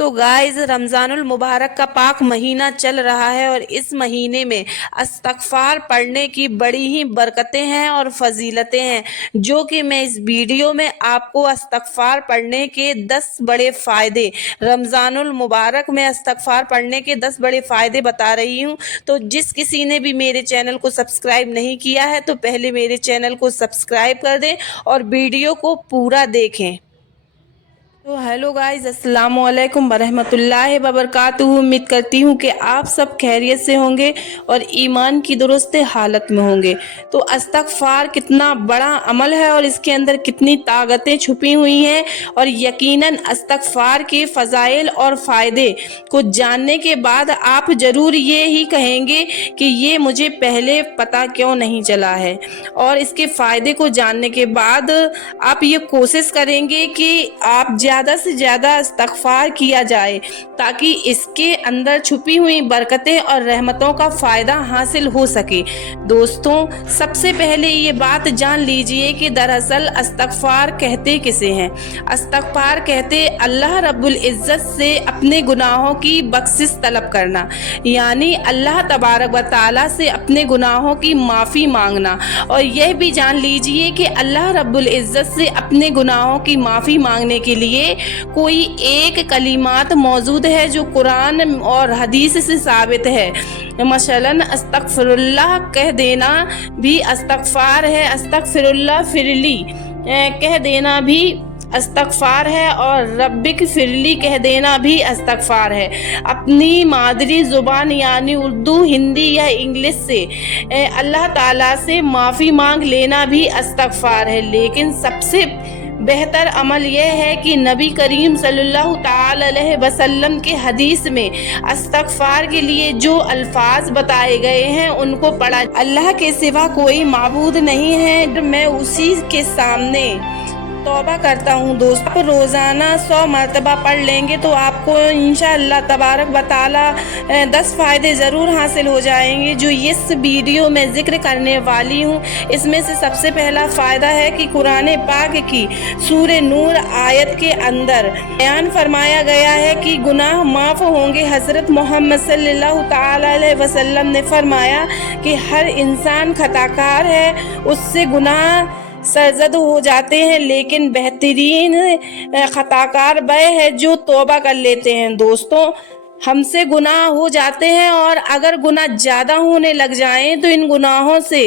तो गाइस रमज़ानुल मुबारक का पाक महीना चल रहा है और इस महीने में इस्तग़फ़ार पढ़ने की बड़ी ही बरकतें हैं और फजीलतें हैं, जो कि मैं इस वीडियो में आपको इस्तग़फ़ार पढ़ने के 10 बड़े फ़ायदे, रमज़ानुल मुबारक में इस्तग़फ़ार पढ़ने के 10 बड़े फ़ायदे बता रही हूँ। तो जिस किसी ने भी मेरे चैनल को सब्सक्राइब नहीं किया है तो पहले मेरे चैनल को सब्सक्राइब कर दें और वीडियो को पूरा देखें। तो हेलो गाइस, अस्सलाम वालेकुम वरहमतुल्लाहि वबरकातुहू। उम्मीद करती हूँ कि आप सब खैरियत से होंगे और ईमान की दुरुस्त हालत में होंगे। तो इस्तग़फ़ार कितना बड़ा अमल है और इसके अंदर कितनी ताकतें छुपी हुई हैं, और यकीनन इस्तग़फ़ार के फ़ज़ाइल और फ़ायदे को जानने के बाद आप ज़रूर ये ही कहेंगे कि ये मुझे पहले पता क्यों नहीं चला है। और इसके फ़ायदे को जानने के बाद आप ये कोशिश करेंगे कि आप ज़्यादा से ज़्यादा इस्तग़फ़ार किया जाए, ताकि इसके अंदर छुपी हुई बरकतें और रहमतों का फ़ायदा हासिल हो सके। दोस्तों, सबसे पहले ये बात जान लीजिए कि दरअसल इस्तग़फ़ार कहते किसे हैं। इस्तग़फ़ार कहते अल्लाह रब्बुल इज़्ज़त से अपने गुनाहों की बख्शिश तलब करना, यानी अल्लाह तबारक व तआला से अपने गुनाहों की माफ़ी मांगना। और यह भी जान लीजिए कि अल्लाह रब्बुल इज़्ज़त से अपने गुनाहों की माफ़ी मांगने के लिए कोई एक कलिमात मौजूद है जो कुरान और हदीस से साबित है। मसलन अस्तगफिरुल्लाह कह देना भी इस्तग़फ़ार है, अस्तगफिरुल्लाह फिरली कह देना भी इस्तग़फ़ार है, और रब्बिक फिरली कह देना भी इस्तग़फ़ार है। अपनी मादरी ज़ुबान यानी उर्दू, हिंदी या इंग्लिश से अल्लाह ताला से माफ़ी मांग लेना भी इस्तग़फ़ार है। लेकिन सबसे बेहतर अमल यह है कि नबी करीम सल्लल्लाहु तआला अलैहि वसल्लम के हदीस में इस्तग़फ़ार के लिए जो अल्फाज बताए गए हैं उनको पढ़ा। अल्लाह के सिवा कोई माबूद नहीं है, मैं उसी के सामने तौबा करता हूँ। दोस्तों, आप रोज़ाना 100 मरतबा पढ़ लेंगे तो आपको इंशाअल्लाह तबारक व तआला 10 फ़ायदे ज़रूर हासिल हो जाएंगे, जो इस वीडियो में ज़िक्र करने वाली हूँ। इसमें से सबसे पहला फ़ायदा है कि कुरान पाक की सूरे नूर आयत के अंदर बयान फरमाया गया है कि गुनाह माफ़ होंगे। हज़रत मोहम्मद सल्लल्लाहु तआला अलैहि वसल्लम ने फरमाया कि हर इंसान खताकार है, उससे गुनाह सरजद हो जाते हैं, लेकिन बेहतरीन खताकार वह है जो तौबा कर लेते हैं। दोस्तों, हमसे गुनाह हो जाते हैं और अगर गुनाह ज़्यादा होने लग जाएं तो इन गुनाहों से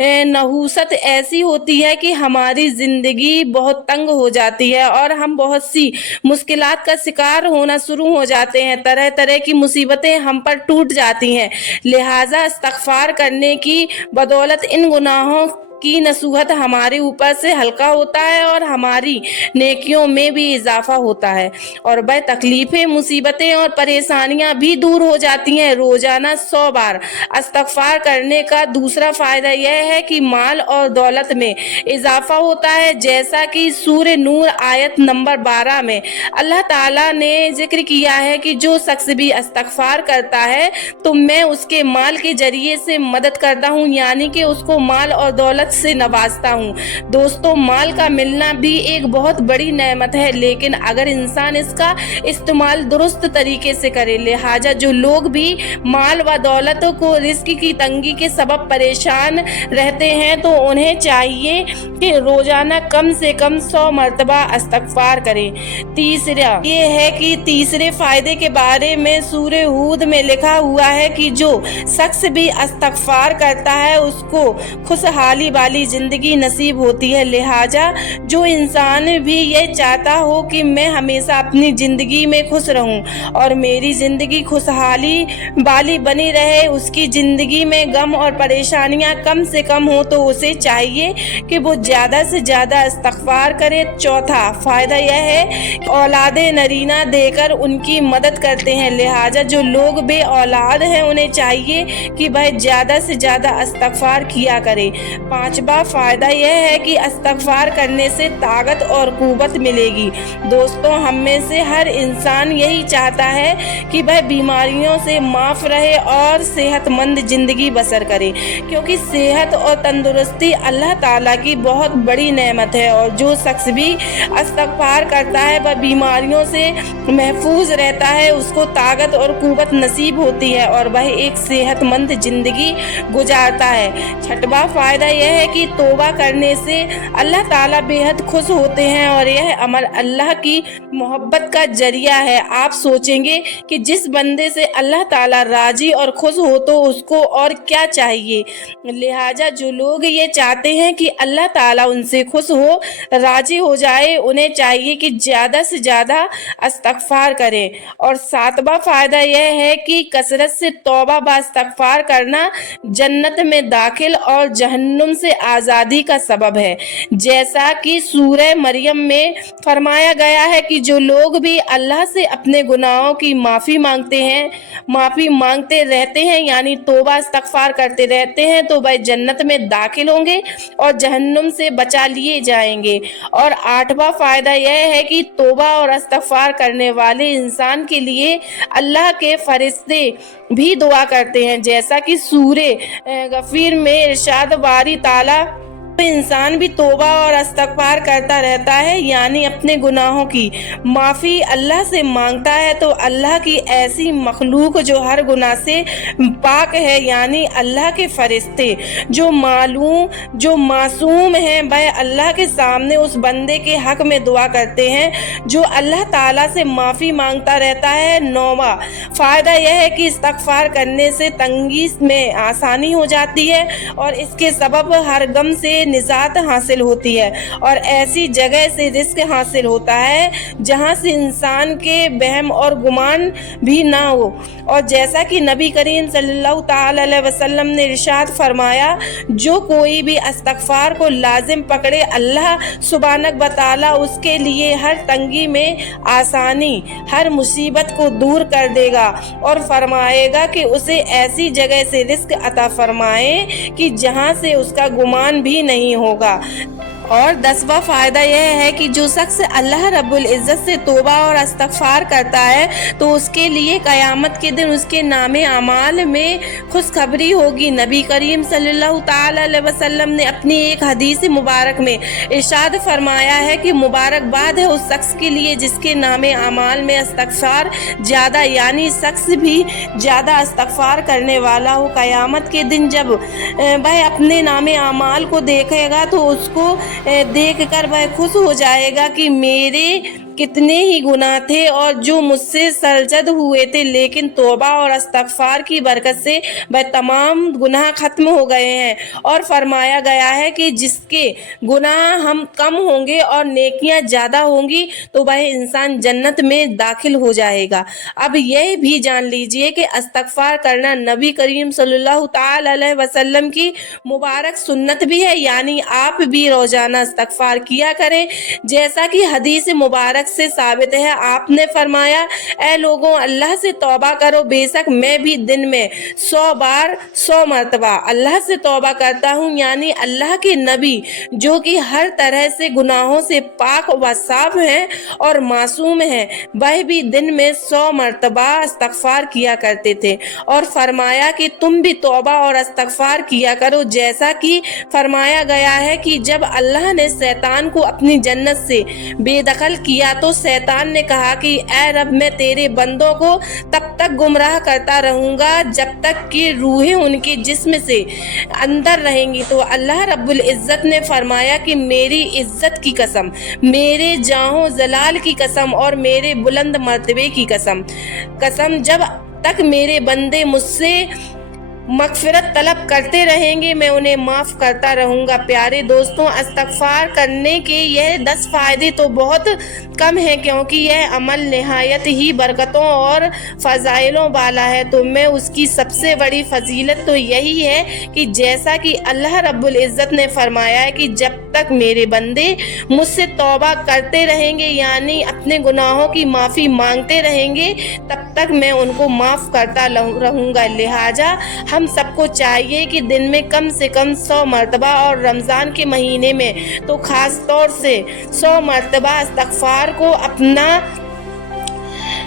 नहूसत ऐसी होती है कि हमारी ज़िंदगी बहुत तंग हो जाती है और हम बहुत सी मुश्किलात का शिकार होना शुरू हो जाते हैं। तरह तरह की मुसीबतें हम पर टूट जाती हैं। लिहाजा इस्तग़फ़ार करने की बदौलत इन गुनाहों की नसूहत हमारे ऊपर से हल्का होता है और हमारी नेकियों में भी इजाफा होता है, और वह तकलीफ़ें, मुसीबतें और परेशानियां भी दूर हो जाती हैं। रोज़ाना 100 बार इस्तग़फ़ार करने का दूसरा फ़ायदा यह है कि माल और दौलत में इजाफा होता है। जैसा कि सूरे नूर आयत नंबर 12 में अल्लाह ताला ने जिक्र किया है कि जो शख्स भी इस्तग़फ़ार करता है तो मैं उसके माल के जरिए से मदद करता हूँ, यानी कि उसको माल और दौलत से नवाजता हूँ। दोस्तों, माल का मिलना भी एक बहुत बड़ी नेमत है, लेकिन अगर इंसान इसका इस्तेमाल दुरुस्त तरीके से करे। लिहाजा जो लोग भी माल व दौलत को रिस्क की तंगी के सबब परेशान रहते हैं तो उन्हें चाहिए कि रोजाना कम से कम 100 मरतबा इस्तग़फ़ार करें। तीसरा ये है कि तीसरे फायदे के बारे में सूरे हूद में लिखा हुआ है कि जो शख्स भी इस्तग़फ़ार करता है उसको खुशहाली वाली ज़िंदगी नसीब होती है। लिहाजा जो इंसान भी ये चाहता हो कि मैं हमेशा अपनी ज़िंदगी में खुश रहूं और मेरी ज़िंदगी खुशहाली वाली बनी रहे, उसकी ज़िंदगी में गम और परेशानियां कम से कम हो, तो उसे चाहिए कि वो ज़्यादा से ज़्यादा इस्तग़फ़ार करे। चौथा फ़ायदा यह है कि औलादे नरीना देकर उनकी मदद करते हैं। लिहाजा जो लोग बे औलाद हैं उन्हें चाहिए कि वह ज़्यादा से ज़्यादा इस्तग़फ़ार किया करे। पांचवा फायदा यह है कि इस्तग़फ़ार करने से ताकत और क़ुव्वत मिलेगी। दोस्तों, हम में से हर इंसान यही चाहता है कि वह बीमारियों से माफ़ रहे और सेहतमंद ज़िंदगी बसर करे, क्योंकि सेहत और तंदुरुस्ती अल्लाह ताला की बहुत बड़ी नेमत है और जो शख्स भी इस्तग़फ़ार करता है वह बीमारियों से महफूज रहता है, उसको ताकत और क़ुव्वत नसीब होती है और वह एक सेहतमंद ज़िंदगी गुजारता है। छठवां फ़ायदा यह है कि तौबा करने से अल्लाह ताला बेहद खुश होते हैं और यह अमल अल्लाह की मोहब्बत का जरिया है। आप सोचेंगे कि जिस बंदे से अल्लाह ताला राज़ी और खुश हो तो उसको और क्या चाहिए। लिहाजा जो लोग ये चाहते हैं कि अल्लाह ताला उनसे खुश हो, राज़ी हो जाए, उन्हें चाहिए कि ज़्यादा से ज़्यादा इस्तग़फ़ार करें। और सातवां फ़ायदा यह है कि कसरत से तौबा व इस्तग़फ़ार करना जन्नत में दाखिल और जहन्नुम से आज़ादी का सबब है। जैसा कि सूरह मरियम में फरमाया गया है कि जो लोग भी अल्लाह से अपने गुनाहों की माफ़ी मांगते रहते हैं, यानी तौबा इस्तग़फ़ार करते रहते हैं, तो वह जन्नत में दाखिल होंगे और जहन्नुम से बचा लिए जाएंगे। और आठवां फ़ायदा यह है कि तौबा और इस्तग़फ़ार करने वाले इंसान के लिए अल्लाह के फरिश्ते भी दुआ करते हैं, जैसा कि सूरे गफ़ीर में इरशाद बारी ताला इंसान भी तौबा और इस्तग़फ़ार करता रहता है, यानी अपने गुनाहों की माफ़ी अल्लाह से मांगता है, तो अल्लाह की ऐसी मखलूक जो हर गुनाह से पाक है, यानी अल्लाह के फरिश्ते जो मासूम हैं, वह अल्लाह के सामने उस बंदे के हक़ में दुआ करते हैं जो अल्लाह ताला से माफ़ी मांगता रहता है। नौवां फ़ायदा यह है कि इस्तग़फ़ार करने से तंगी में आसानी हो जाती है और इसके सबब हर गम से निजात हासिल होती है और ऐसी जगह से रिज़्क़ हासिल होता है जहां से इंसान के वहम और गुमान भी ना हो। और जैसा कि नबी करीम सल्लल्लाहु ताला अलैहि वसल्लम ने इरशाद फरमाया, जो कोई भी इस्तग़फ़ार को लाजिम पकड़े, अल्लाह सुब्हानहू व तआला उसके लिए हर तंगी में आसानी, हर मुसीबत को दूर कर देगा और फरमाएगा कि उसे ऐसी जगह से रिज़्क़ अता फरमाए कि जहां से उसका गुमान भी नहीं होगा। और 10वां फ़ायदा यह है कि जो शख्स अल्लाह रब्बुल इज़्ज़त से तौबा और इस्तग़फ़ार करता है तो उसके लिए क़यामत के दिन उसके नामे अमाल में खुशखबरी होगी। नबी करीम सल्लल्लाहु ताला अलैहि वसल्लम ने अपनी एक हदीस मुबारक में इरशाद फरमाया है कि मुबारकबाद है उस शख्स के लिए जिसके नामे अमाल में इस्तग़फ़ार ज़्यादा, यानी शख्स भी ज़्यादा इस्तग़फ़ार करने वाला हो। क़यामत के दिन जब वह अपने नामे अमाल को देखेगा तो उसको देखकर वह खुश हो जाएगा कि मेरे कितने ही गुनाह थे और जो मुझसे सरजद हुए थे, लेकिन तौबा और इस्तग़फ़ार की बरकत से वह तमाम गुनाह ख़त्म हो गए हैं। और फरमाया गया है कि जिसके गुनाह हम कम होंगे और नेकियां ज़्यादा होंगी तो वह इंसान जन्नत में दाखिल हो जाएगा। अब यह भी जान लीजिए कि इस्तग़फ़ार करना नबी करीम सल्लल्लाहु ताला अलैहि वसल्लम की मुबारक सुन्नत भी है, यानी आप भी रोज़ाना इस्तग़फ़ार किया करें। जैसा कि हदीस मुबारक से साबित है, आपने फरमाया, ऐ लोगों, अल्लाह से तौबा करो, बेशक मैं भी दिन में 100 बार 100 मरतबा अल्लाह से तौबा करता हूँ। यानी अल्लाह के नबी जो कि हर तरह से गुनाहों से पाक व साफ हैं और मासूम हैं, वह भी दिन में 100 मरतबा इस्तग़फ़ार किया करते थे और फरमाया कि तुम भी तौबा और इस्तग़फ़ार किया करो। जैसा कि फरमाया गया है कि जब अल्लाह ने शैतान को अपनी जन्नत से बेदखल किया तो शैतान ने कहा कि ऐ रब, मैं तेरे बंदों को तब तक गुमराह करता रहूंगा जब तक कि रूहें उनके जिस्म से अंदर रहेंगी। तो अल्लाह रब्बुल इज़्ज़त ने फरमाया कि मेरी इज़्ज़त की कसम, मेरे जाहो जलाल की कसम और मेरे बुलंद मर्तबे की कसम, जब तक मेरे बंदे मुझसे मग़फ़िरत तलब करते रहेंगे मैं उन्हें माफ़ करता रहूँगा। प्यारे दोस्तों, इस्तग़फ़ार करने के यह 10 फ़ायदे तो बहुत कम हैं, क्योंकि यह अमल निहायत ही बरकतों और फ़ज़ाइलों वाला है। तो मैं उसकी सबसे बड़ी फजीलत तो यही है कि जैसा कि अल्लाह रब्बुल इज़्ज़त ने फरमाया है कि जब तक मेरे बंदे मुझसे तौबा करते रहेंगे, यानी अपने गुनाहों की माफ़ी मांगते रहेंगे, तब तक मैं उनको माफ़ करता रहूँगा। लिहाजा हम सबको चाहिए कि दिन में कम से कम 100 मरतबा और रमज़ान के महीने में तो ख़ास तौर से 100 मरतबा इस्तग़फ़ार को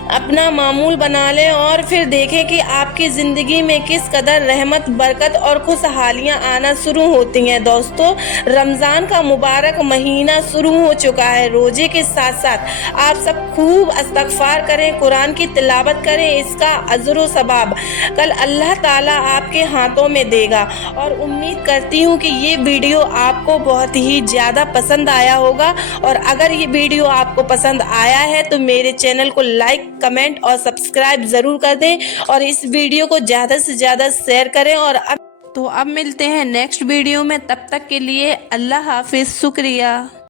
अपना मामूल बना लें और फिर देखें कि आपकी ज़िंदगी में किस कदर रहमत, बरकत और खुशहालियाँ आना शुरू होती हैं। दोस्तों, रमज़ान का मुबारक महीना शुरू हो चुका है। रोज़े के साथ साथ आप सब खूब इस्तग़फ़ार करें, कुरान की तिलावत करें। इसका अजर व सवाब कल अल्लाह ताला आपके हाथों में देगा। और उम्मीद करती हूँ कि ये वीडियो आपको बहुत ही ज़्यादा पसंद आया होगा। और अगर ये वीडियो आपको पसंद आया है तो मेरे चैनल को लाइक, कमेंट और सब्सक्राइब ज़रूर कर दें और इस वीडियो को ज़्यादा से ज़्यादा शेयर करें। और अब मिलते हैं नेक्स्ट वीडियो में, तब तक के लिए अल्लाह हाफिज़। शुक्रिया।